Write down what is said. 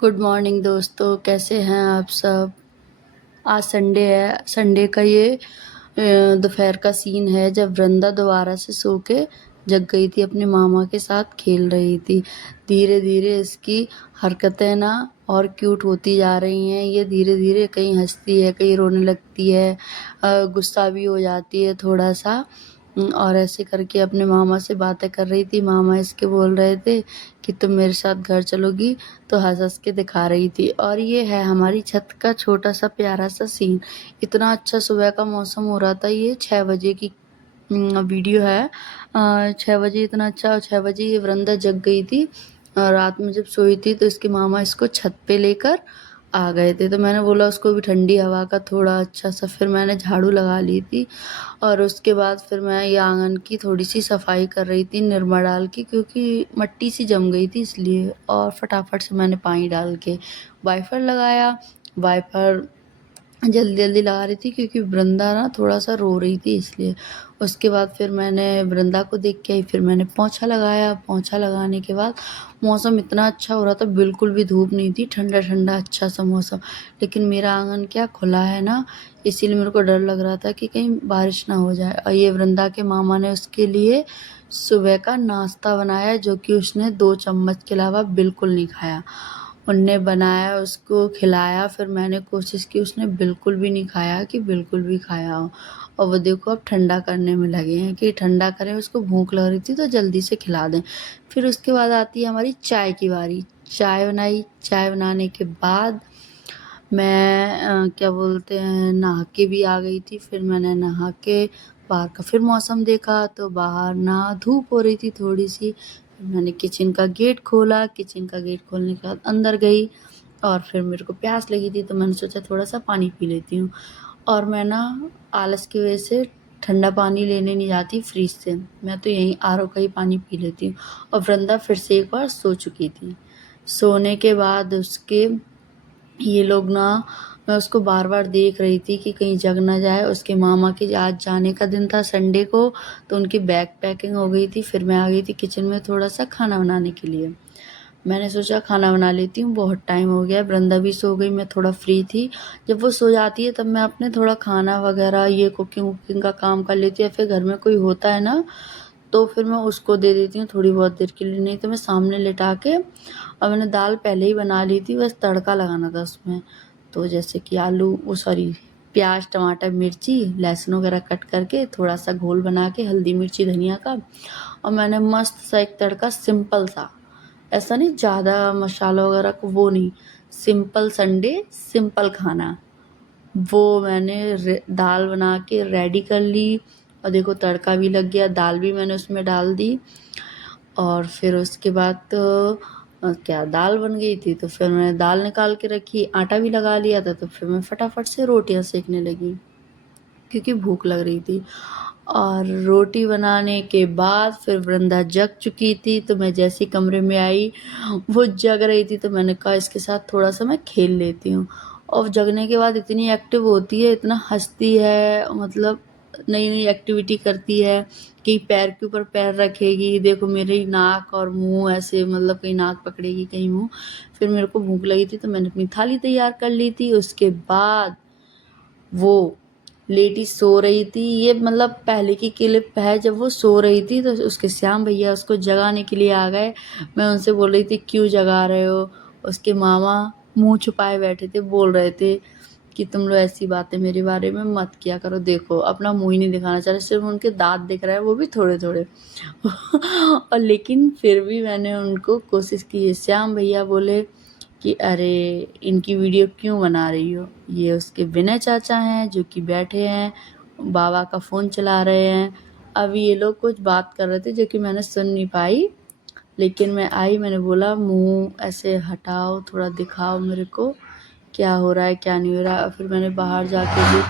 Good morning दोस्तों, कैसे हैं आप सब। आज संडे है। संडे का ये दोपहर का सीन है जब वृंदा दोबारा से सो के जग गई थी, अपने मामा के साथ खेल रही थी। धीरे धीरे इसकी हरकतें ना और क्यूट होती जा रही हैं। ये धीरे धीरे कहीं हंसती है, कहीं रोने लगती है, गुस्सा भी हो जाती है थोड़ा सा। और ऐसे करके अपने मामा से बातें कर रही थी। मामा इसके बोल रहे थे कि तुम मेरे साथ घर चलोगी, तो हंस हंस के दिखा रही थी। और ये है हमारी छत का छोटा सा प्यारा सा सीन। इतना अच्छा सुबह का मौसम हो रहा था। ये 6 बजे की वीडियो है। 6 बजे इतना अच्छा, और 6 बजे ये वृंदा जग गई थी। रात में जब सोई थी तो इसके मामा इसको छत पे लेकर आ गए थे। तो मैंने बोला उसको भी ठंडी हवा का थोड़ा अच्छा सा, फिर मैंने झाड़ू लगा ली थी। और उसके बाद फिर मैं ये आंगन की थोड़ी सी सफाई कर रही थी निरमा डाल के, क्योंकि मिट्टी सी जम गई थी इसलिए। और फटाफट से मैंने पानी डाल के वाइपर लगाया। वाइपर जल्दी जल्दी लगा रही थी क्योंकि वृंदा ना थोड़ा सा रो रही थी इसलिए। उसके बाद फिर मैंने वृंदा को देख के आई, फिर मैंने पोंछा लगाया। पोंछा लगाने के बाद मौसम इतना अच्छा हो रहा था, बिल्कुल भी धूप नहीं थी, ठंडा ठंडा अच्छा सा मौसम। लेकिन मेरा आंगन क्या खुला है ना, इसीलिए मेरे को डर लग रहा था कि कहीं बारिश ना हो जाए। और ये वृंदा के मामा ने उसके लिए सुबह का नाश्ता बनाया, जो कि उसने 2 चम्मच के अलावा बिल्कुल नहीं खाया। उनने बनाया, उसको खिलाया, फिर मैंने कोशिश की, उसने बिल्कुल भी नहीं खाया कि बिल्कुल भी खाया हो। और वो देखो अब ठंडा करने में लगे हैं कि ठंडा करें, उसको भूख लग रही थी तो जल्दी से खिला दें। फिर उसके बाद आती है हमारी चाय की बारी। चाय बनाई। चाय बनाने के बाद मैं क्या बोलते हैं, नहा के भी आ गई थी। फिर मैंने नहा के बाहर का फिर मौसम देखा तो बाहर ना धूप हो रही थी थोड़ी सी। फिर मैंने किचन का गेट खोला। किचन का गेट खोलने के बाद अंदर गई, और फिर मेरे को प्यास लगी थी तो मैंने सोचा थोड़ा सा पानी पी लेती हूँ। और मैं ना आलस की वजह से ठंडा पानी लेने नहीं जाती फ्रिज से, मैं तो यहीं आरओ का ही पानी पी लेती हूँ। और वृंदा फिर से एक बार सो चुकी थी। सोने के बाद उसके ये लोग ना, मैं उसको बार बार देख रही थी कि कहीं जग ना जाए। उसके मामा के आज जाने का दिन था संडे को, तो उनकी बैग पैकिंग हो गई थी। फिर मैं आ गई थी किचन में थोड़ा सा खाना बनाने के लिए। मैंने सोचा खाना बना लेती हूँ, बहुत टाइम हो गया। वृंदा भी सो गई, मैं थोड़ा फ्री थी। जब वो सो जाती है तब मैं अपने थोड़ा खाना वगैरह ये कुकिंग वुकिंग का काम कर लेती हूँ, या फिर घर में कोई होता है ना तो फिर मैं उसको दे देती हूँ थोड़ी बहुत देर के लिए। नहीं तो मैं सामने लिटा के, और मैंने दाल पहले ही बना ली थी, बस तड़का लगाना था उसमें। तो जैसे कि आलू, वो सॉरी, प्याज टमाटर मिर्ची लहसुन वगैरह कट करके थोड़ा सा घोल बना के, हल्दी मिर्ची धनिया का, और मैंने मस्त सा एक तड़का सिंपल सा, ऐसा नहीं ज़्यादा मसाला वगैरह को, वो नहीं, सिंपल संडे सिंपल खाना, वो मैंने दाल बना के रेडी कर ली। और देखो तड़का भी लग गया, दाल भी मैंने उसमें डाल दी। और फिर उसके बाद तो क्या दाल बन गई थी, तो फिर मैंने दाल निकाल के रखी, आटा भी लगा लिया था। तो फिर मैं फटाफट से रोटियां सेकने लगी क्योंकि भूख लग रही थी। और रोटी बनाने के बाद फिर वृंदा जग चुकी थी, तो मैं जैसे ही कमरे में आई वो जग रही थी, तो मैंने कहा इसके साथ थोड़ा सा मैं खेल लेती हूँ। और जगने के बाद इतनी एक्टिव होती है, इतना हंसती है, मतलब नई नई एक्टिविटी करती है। कहीं पैर के ऊपर पैर रखेगी, देखो मेरी नाक और मुंह ऐसे, मतलब कहीं नाक पकड़ेगी कहीं मुंह। फिर मेरे को भूख लगी थी तो मैंने अपनी थाली तैयार कर ली थी। उसके बाद वो लेटी सो रही थी। ये मतलब पहले की क्लिप है, जब वो सो रही थी तो उसके श्याम भैया उसको जगाने के लिए आ गए। मैं उनसे बोल रही थी क्यों जगा रहे हो। उसके मामा मुंह छुपाए बैठे थे, बोल रहे थे कि तुम लोग ऐसी बातें मेरे बारे में मत किया करो। देखो अपना मुंह ही नहीं दिखाना चाह रहे, सिर्फ उनके दांत दिख रहे हैं, वो भी थोड़े थोड़े। और लेकिन फिर भी मैंने उनको कोशिश की। श्याम भैया बोले कि अरे इनकी वीडियो क्यों बना रही हो। ये उसके विनय चाचा हैं जो कि बैठे हैं, बाबा का फ़ोन चला रहे हैं। अभी ये लोग कुछ बात कर रहे थे जो कि मैंने सुन नहीं पाई। लेकिन मैं आई, मैंने बोला मुंह ऐसे हटाओ, थोड़ा दिखाओ मेरे को क्या हो रहा है क्या नहीं हो रहा है। और फिर मैंने बाहर जाके भी